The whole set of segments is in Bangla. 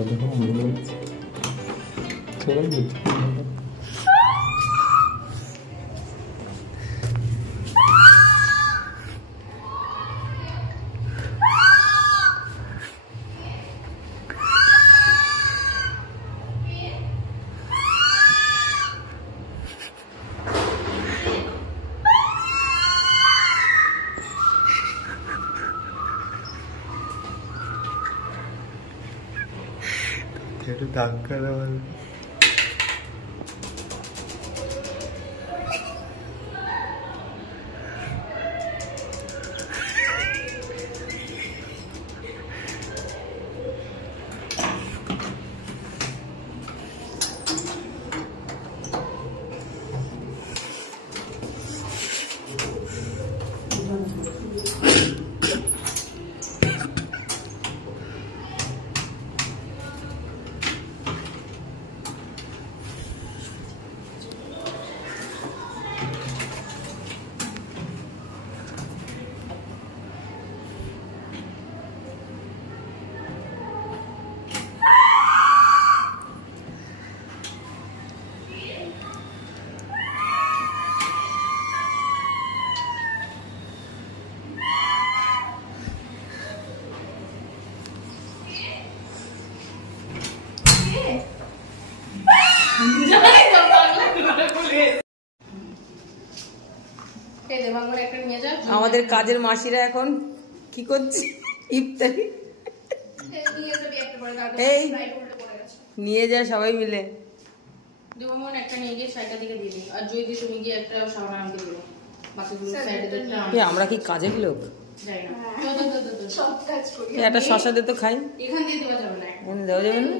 দেখো মনে হচ্ছে চলো দেখি একটু ধাক্কা দেওয়া আমাদের কাজের মাসিরা এখন কি করছে ইফতারি এই নিয়ে যায় সবাই মিলে একটা নিয়ে গিয়ে সাইডটা দিকে দিয়ে দিই আর যদি তুমি গিয়ে একটা সাবান আমাকে দিও বাকিগুলো সাইডে আমরা কি কাজের লোক যাই না সব কাজ করি একটা শশা দে তো খাই এখান দিয়ে দেওয়া যাবে না এখানে দেওয়া যাবে না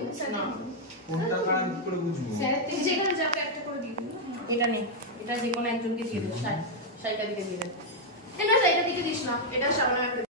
কোনটা খারাপ কি করে বুঝবো স্যার থেকে যেখানে যাবে একটা করে দিয়ে দিন এটা নেই এটা যে কোনো একজনকে দিয়ে দেব সাইডটা দিকে দিয়ে দেব এটা সাইডটা দিকে দিস না এটা সাবান